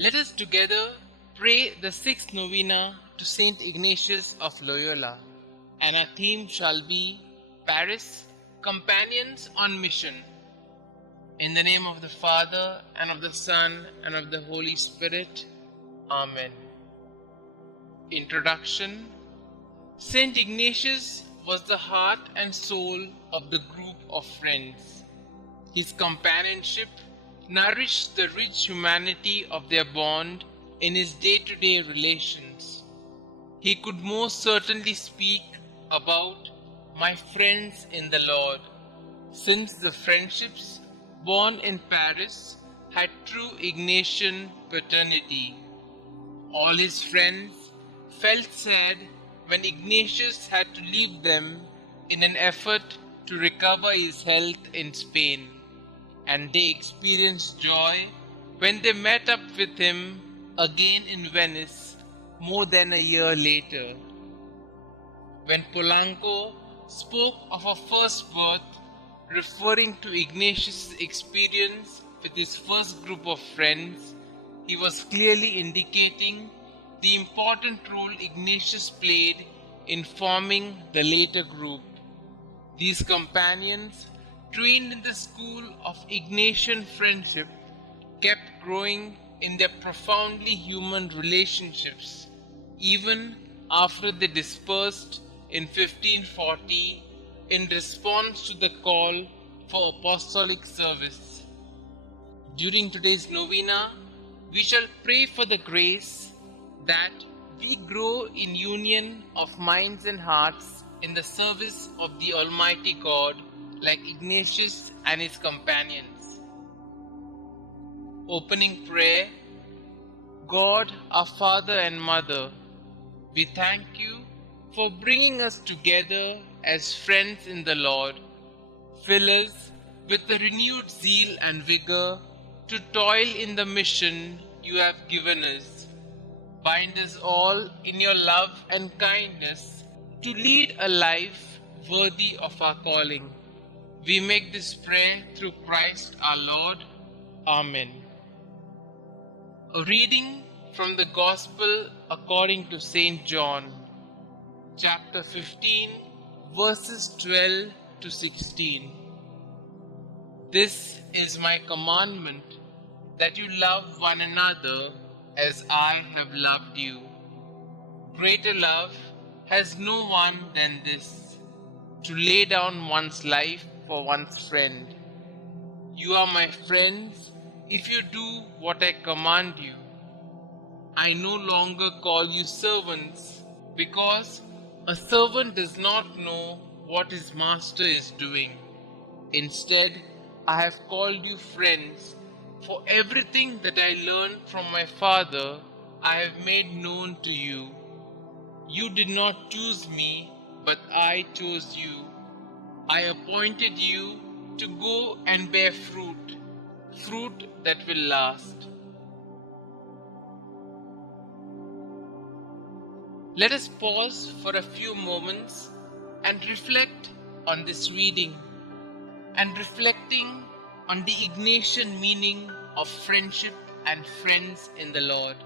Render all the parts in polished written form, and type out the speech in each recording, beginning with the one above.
Let us together pray the sixth novena to St Ignatius of Loyola, and our theme shall be Paris, Companions on Mission. In the name of the Father, and of the Son, and of the Holy Spirit. Amen. Introduction. St Ignatius was the heart and soul of the group of friends. His companionship nourished the rich humanity of their bond in his day-to-day relations. He could most certainly speak about "my friends in the Lord," since the friendships born in Paris had true Ignatian paternity. All his friends felt sad when Ignatius had to leave them in an effort to recover his health in Spain, and they experienced joy when they met up with him again in Venice more than a year later. When Polanco spoke of a first birth, referring to Ignatius' experience with his first group of friends, he was clearly indicating the important role Ignatius played in forming the later group. These companions, trained in the school of Ignatian friendship, kept growing in their profoundly human relationships, even after they dispersed in 1540 in response to the call for apostolic service. During today's novena, we shall pray for the grace that we grow in union of minds and hearts in the service of the Almighty God, like Ignatius and his companions. Opening prayer. God, our Father and Mother, we thank you for bringing us together as friends in the Lord. Fill us with the renewed zeal and vigor to toil in the mission you have given us. Bind us all in your love and kindness to lead a life worthy of our calling. We make this prayer through Christ our Lord. Amen. A reading from the Gospel according to St John, chapter 15, verses 12 to 16. This is my commandment, that you love one another as I have loved you. Greater love has no one than this, to lay down one's life for one's friend. You are my friends if you do what I command you. I no longer call you servants, because a servant does not know what his master is doing. Instead, I have called you friends, for everything that I learned from my Father I have made known to you. You did not choose me, but I chose you. I appointed you to go and bear fruit, fruit that will last. Let us pause for a few moments and reflect on this reading, and reflecting on the Ignatian meaning of friendship and friends in the Lord.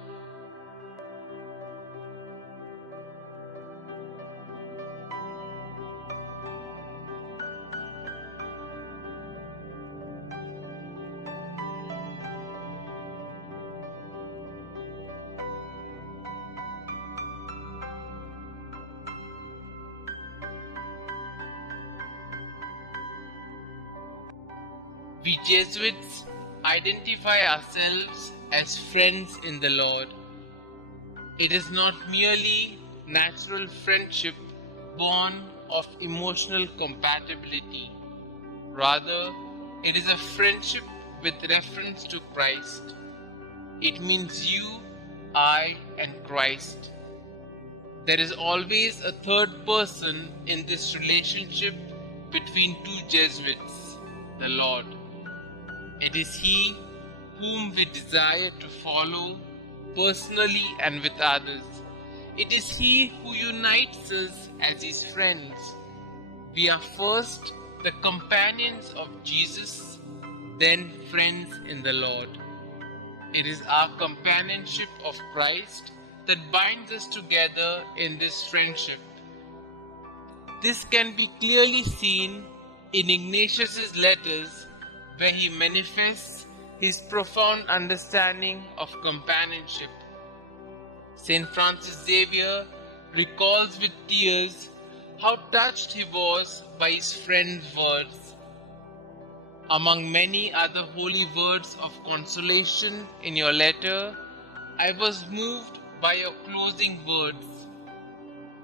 We Jesuits identify ourselves as friends in the Lord. It is not merely natural friendship born of emotional compatibility. Rather, it is a friendship with reference to Christ. It means you, I, and Christ. There is always a third person in this relationship between two Jesuits, the Lord. It is He whom we desire to follow personally and with others. It is He who unites us as His friends. We are first the companions of Jesus, then friends in the Lord. It is our companionship of Christ that binds us together in this friendship. This can be clearly seen in Ignatius's letters, where he manifests his profound understanding of companionship. St. Francis Xavier recalls with tears how touched he was by his friend's words. Among many other holy words of consolation in your letter, I was moved by your closing words,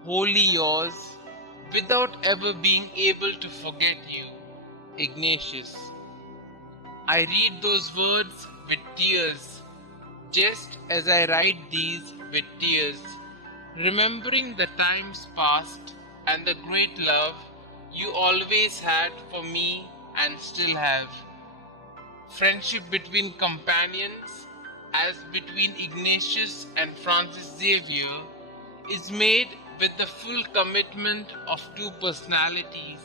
wholly yours, without ever being able to forget you, Ignatius. I read those words with tears, just as I write these with tears, remembering the times past and the great love you always had for me and still have. Friendship between companions, as between Ignatius and Francis Xavier, is made with the full commitment of two personalities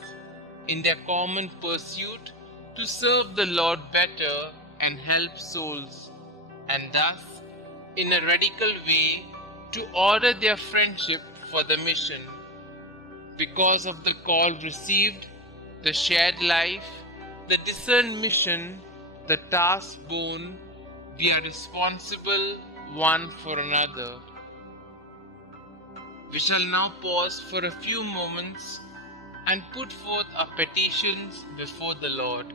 in their common pursuit to serve the Lord better and help souls, and thus, in a radical way, to order their friendship for the mission. Because of the call received, the shared life, the discerned mission, the task borne, we are responsible one for another. We shall now pause for a few moments and put forth our petitions before the Lord.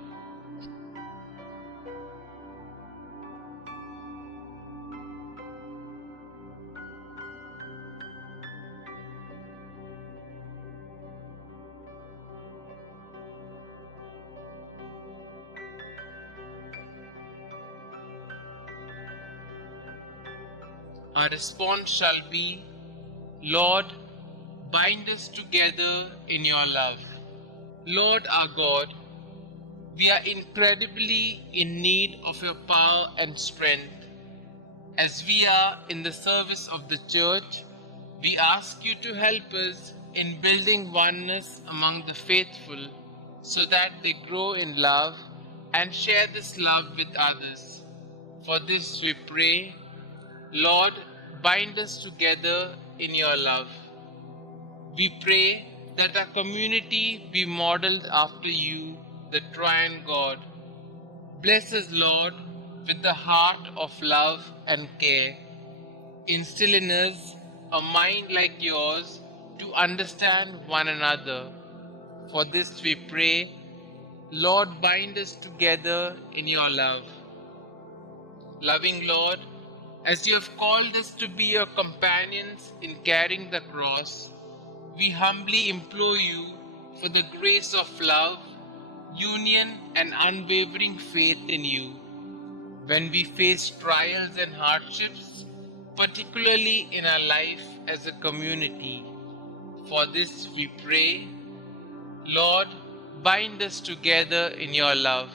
Our response shall be, Lord, bind us together in your love. Lord our God, we are incredibly in need of your power and strength. As we are in the service of the Church, we ask you to help us in building oneness among the faithful so that they grow in love and share this love with others. For this we pray, Lord, bind us together in your love. We pray that our community be modeled after you, the triune God. Bless us, Lord, with the heart of love and care. Instill in us a mind like yours to understand one another. For this we pray, Lord, bind us together in your love. Loving Lord, as you have called us to be your companions in carrying the cross, we humbly implore you for the grace of love, union, and unwavering faith in you. When we face trials and hardships, particularly in our life as a community, for this we pray, Lord, bind us together in your love.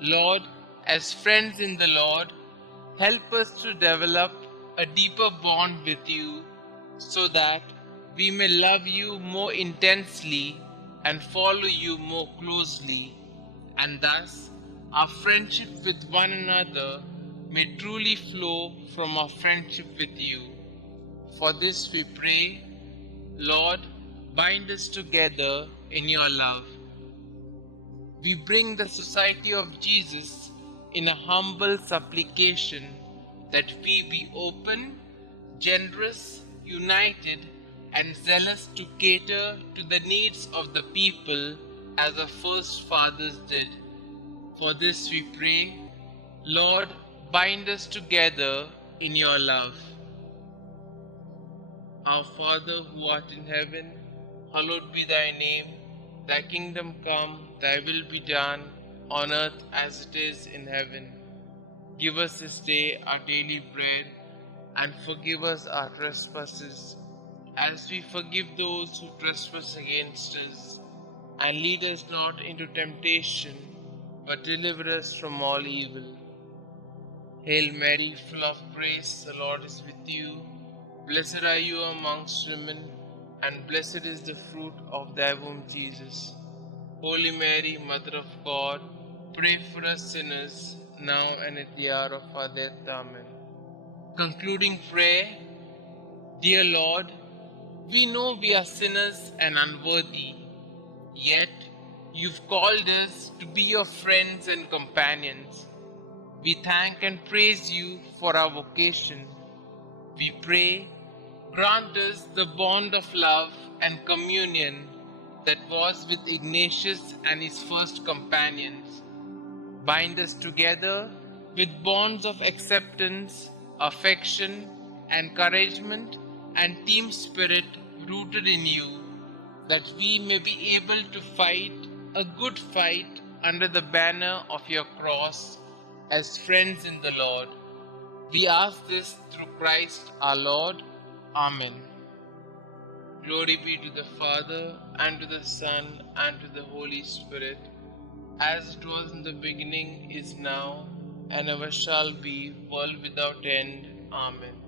Lord, as friends in the Lord, help us to develop a deeper bond with you so that we may love you more intensely and follow you more closely, and thus our friendship with one another may truly flow from our friendship with you. For this we pray, Lord, bind us together in your love. We bring the Society of Jesus in a humble supplication that we be open, generous, united, and zealous to cater to the needs of the people as our first fathers did. For this we pray, Lord, bind us together in your love. Our Father who art in heaven, hallowed be thy name. Thy kingdom come, thy will be done, on earth as it is in heaven. Give us this day our daily bread, and forgive us our trespasses, as we forgive those who trespass against us. And lead us not into temptation, but deliver us from all evil. Hail Mary, full of grace, the Lord is with you. Blessed are you amongst women, and blessed is the fruit of thy womb, Jesus. Holy Mary, Mother of God, pray for us sinners, now and at the hour of our death. Amen. Concluding prayer. Dear Lord, we know we are sinners and unworthy, yet you've called us to be your friends and companions. We thank and praise you for our vocation. We pray, grant us the bond of love and communion that was with Ignatius and his first companions. Bind us together with bonds of acceptance, affection, encouragement, and team spirit rooted in you, that we may be able to fight a good fight under the banner of your cross as friends in the Lord. We ask this through Christ our Lord. Amen. Glory be to the Father, and to the Son, and to the Holy Spirit, as it was in the beginning, is now, and ever shall be, world without end. Amen.